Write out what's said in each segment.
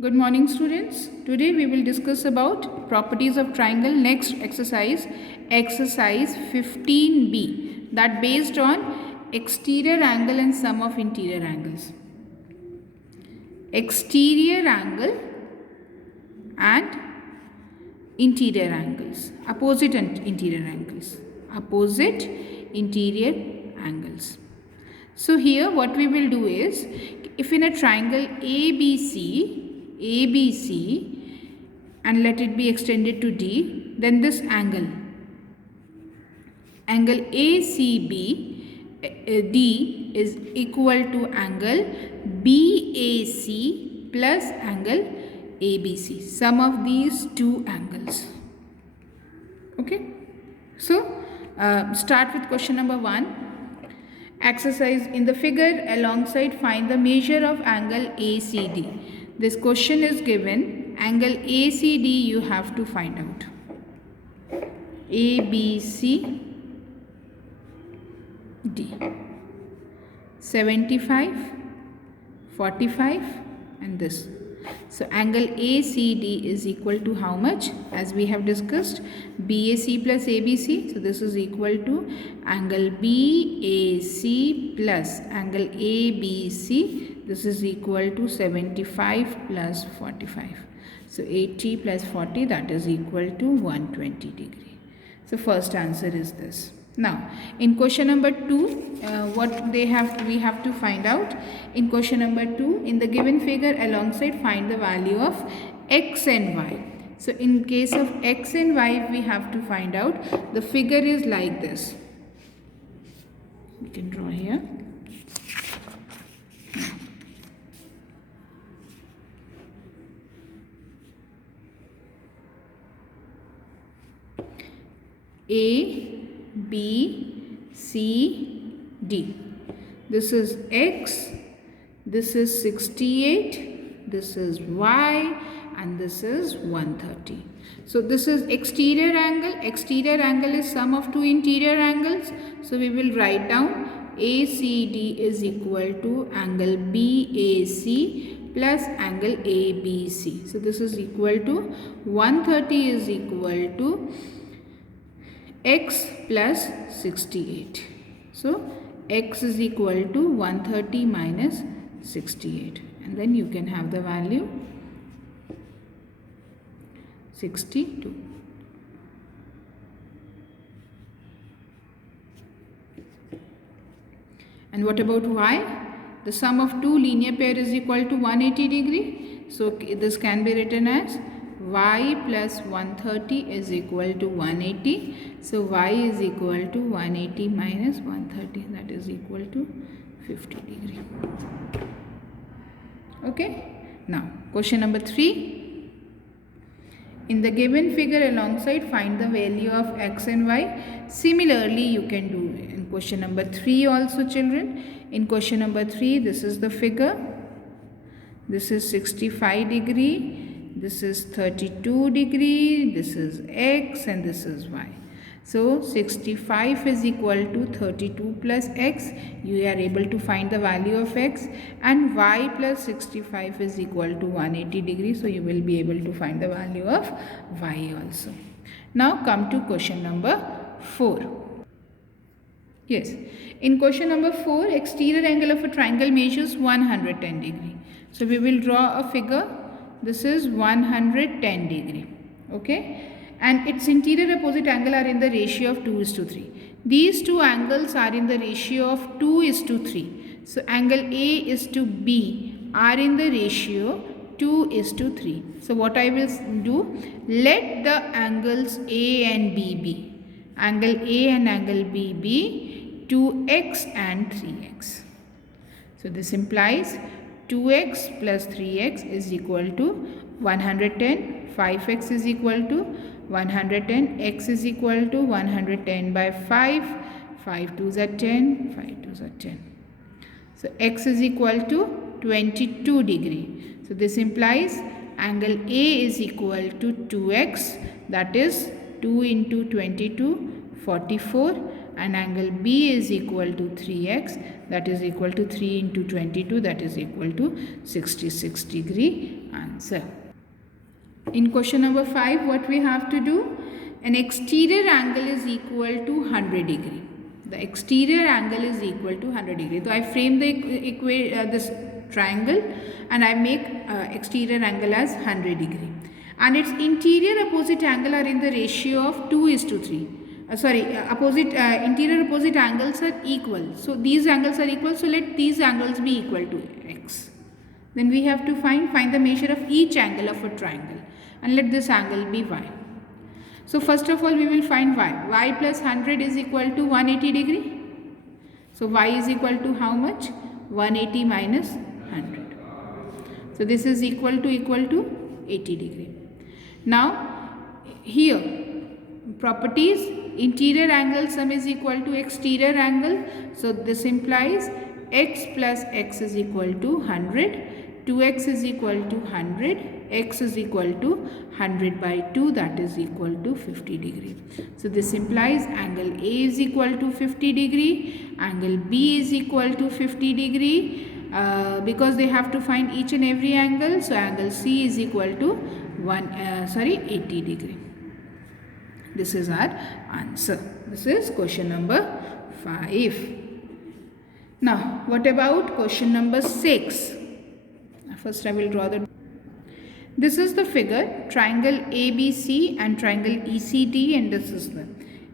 Good morning, students. Today we will discuss about properties of triangle. Next exercise 15b, that based on exterior angle and sum of interior angles. Exterior angle and interior angles, opposite interior angles, opposite interior angles. So here what we will do is, if in a triangle ABC and let it be extended to D, then this angle ACB D is equal to angle BAC plus angle ABC, sum of these two angles. Okay, so start with question number 1. Exercise in the figure alongside, find the measure of angle ACD. This question is given, angle ACD you have to find out. ABC D 75, 45 and this. So angle ACD is equal to how much? As we have discussed, BAC plus ABC. So this is equal to angle BAC plus angle ABC. This is equal to 75 plus 45. So 80 plus 40, that is equal to 120 degree. So first answer is this. Now in question number 2, we have to find out. In question number 2, in the given figure alongside, find the value of x and y. So in case of x and y, we have to find out. The figure is like this. We can draw here. A, B, C, D. This is x, this is 68, this is y, and this is 130. So this is exterior angle. Exterior angle is sum of two interior angles. So we will write down ACD is equal to angle BAC plus angle ABC. So this is equal to 130 is equal to x plus 68. So x is equal to 130 minus 68, and then you can have the value 62. And what about y? The sum of two linear pair is equal to 180 degree. So this can be written as y plus 130 is equal to 180. So y is equal to 180 minus 130, that is equal to 50 degree. Okay. Now question number 3. In the given figure alongside, find the value of x and y. Similarly you can do in question number 3 also, children. In question number 3, this is the figure. This is 65 degree. This is 32 degree, this is x, and this is y. So 65 is equal to 32 plus x. You are able to find the value of x, and y plus 65 is equal to 180 degree. So you will be able to find the value of y also. Now come to question number 4. Yes, in question number 4, exterior angle of a triangle measures 110 degree. So we will draw a figure. This is 110 degree. Okay, and its interior opposite angle are in the ratio of 2:3. These two angles are in the ratio of 2:3. So angle A is to B are in the ratio 2:3. So what I will do, let the angles A and B be. Angle A and angle B be 2x and 3x. So this implies 2x plus 3x is equal to 110, 5x is equal to 110, x is equal to 110 by 5, 5 2s are 10, 5 2s are 10. So x is equal to 22 degree. So this implies angle A is equal to 2x, that is 2 into 22, 44, and angle B is equal to 3x, that is equal to 3 into 22, that is equal to 66 degree answer. In question number 5, what we have to do? An exterior angle is equal to 100 degree. The exterior angle is equal to 100 degree. So I frame this triangle and I make exterior angle as 100 degree. And its interior opposite angle are in the ratio of 2:3. Interior opposite angles are equal. So these angles are equal. So let these angles be equal to x. Then we have to find the measure of each angle of a triangle. And let this angle be y. So first of all we will find y. Y plus 100 is equal to 180 degree. So y is equal to how much? 180 minus 100. So this is equal to 80 degree. Now here properties, interior angle sum is equal to exterior angle. So this implies x plus x is equal to 100. 2x is equal to 100. X is equal to 100 by 2, that is equal to 50 degree. So this implies angle A is equal to 50 degree. Angle B is equal to 50 degree. Because they have to find each and every angle. So angle C is equal to 80 degree. This is our answer. This is question number 5. Now, what about question number 6? First, I will draw the. This is the figure, triangle ABC and triangle ECD, and this is the.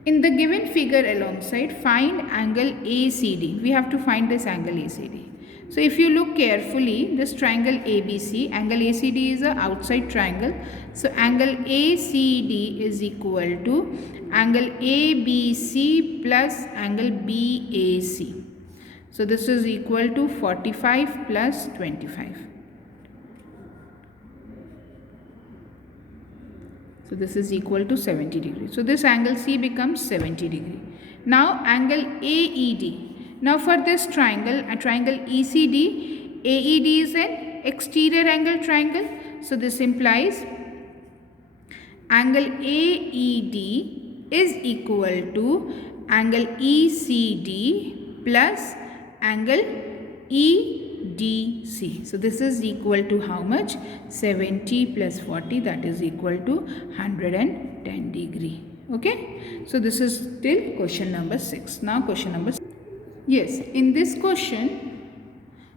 In the given figure alongside, find angle ACD. We have to find this angle ACD. So if you look carefully, this triangle ABC, angle ACD is an outside triangle. So angle ACD is equal to angle ABC plus angle BAC. So this is equal to 45 plus 25. So this is equal to 70 degree. So this angle C becomes 70 degree. Now angle AED. Now for this triangle, a triangle ECD, AED is an exterior angle triangle. So this implies angle AED is equal to angle ECD plus angle EDC. So this is equal to how much? 70 plus 40, that is equal to 110 degree. Okay. So this is till question number 6. Now question number 6. Yes, in this question,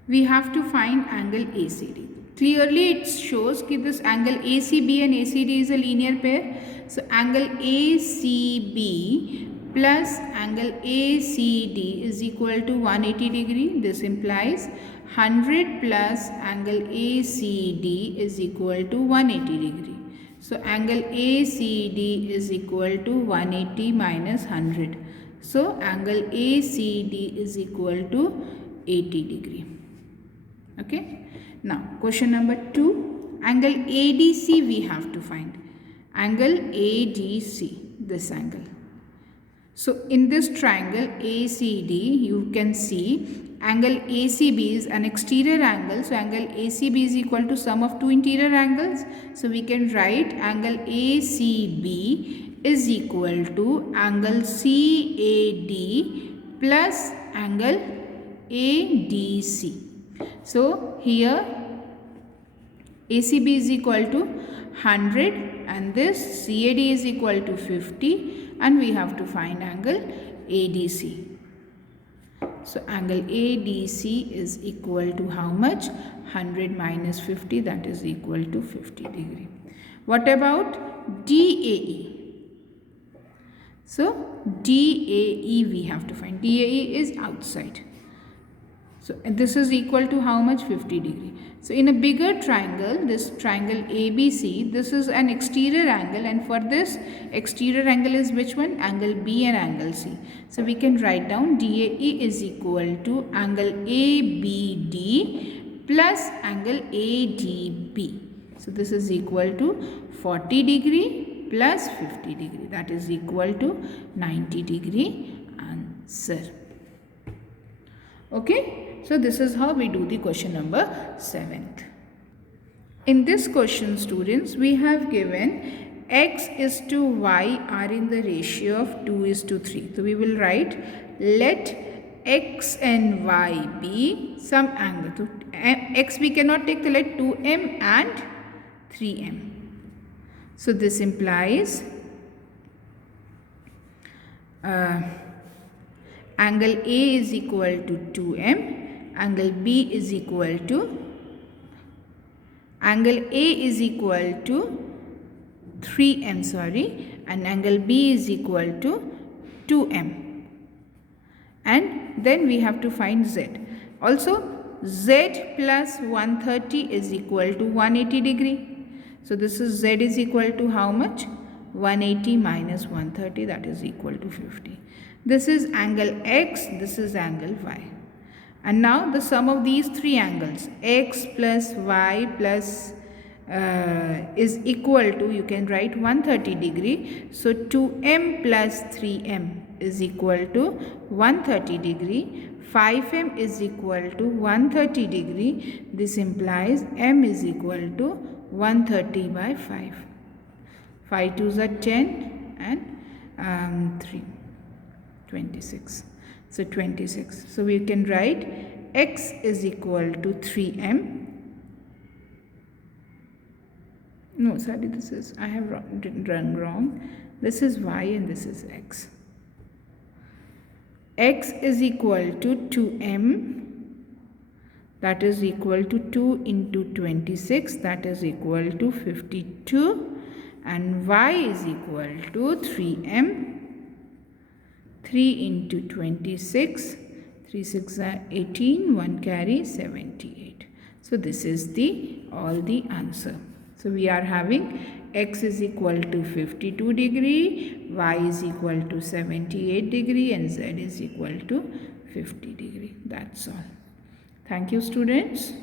we have to find angle ACD. Clearly, it shows that this angle ACB and ACD is a linear pair. So, angle ACB plus angle ACD is equal to 180 degree. This implies 100 plus angle ACD is equal to 180 degree. So, angle ACD is equal to 180 minus 100. So, angle ACD is equal to 80 degree. Okay. Now, question number 2. Angle ADC we have to find. Angle ADC, this angle. So, in this triangle ACD, you can see angle ACB is an exterior angle. So, angle ACB is equal to sum of two interior angles. So, we can write angle ACB is equal to angle CAD plus angle ADC. So, here ACB is equal to 100 and this CAD is equal to 50, and we have to find angle ADC. So, angle ADC is equal to how much? 100 minus 50, that is equal to 50 degree. What about DAE? So, DAE we have to find. DAE is outside. So, this is equal to how much? 50 degree. So, in a bigger triangle, this triangle ABC, this is an exterior angle, and for this exterior angle is which one? Angle B and angle C. So, we can write down DAE is equal to angle ABD plus angle ADB. So, this is equal to 40 degree plus 50 degree, that is equal to 90 degree answer. Okay, so this is how we do the question number 7th. In this question, students, we have given x is to y are in the ratio of 2:3. So we will write let x and y be some angle. So x we cannot take, so let 2m and 3m. So this implies angle A is equal to 2m, angle B is equal to, angle A is equal to 3m, sorry, and angle B is equal to 2m. And then we have to find z. Also, z plus 130 is equal to 180 degree. So this is z is equal to how much? 180 minus 130, that is equal to 50. This is angle x, this is angle y. And now the sum of these three angles, x plus y plus is equal to, you can write 130 degree. So 2m plus 3m is equal to 130 degree. 5m is equal to 130 degree. This implies m is equal to 130 by 5. 5 2s are 10 and 3, 26. So 26. So we can write x is equal to 3m. No, sorry, this is, I have done wrong. This is y and this is x. X is equal to 2m, that is equal to 2 into 26, that is equal to 52, and y is equal to 3m. 3 into 26, 3 6 are 18, 1 carry 78. So this is all the answer. So we are having x is equal to 52 degree, y is equal to 78 degree, and z is equal to 50 degree. That's all. Thank you, students.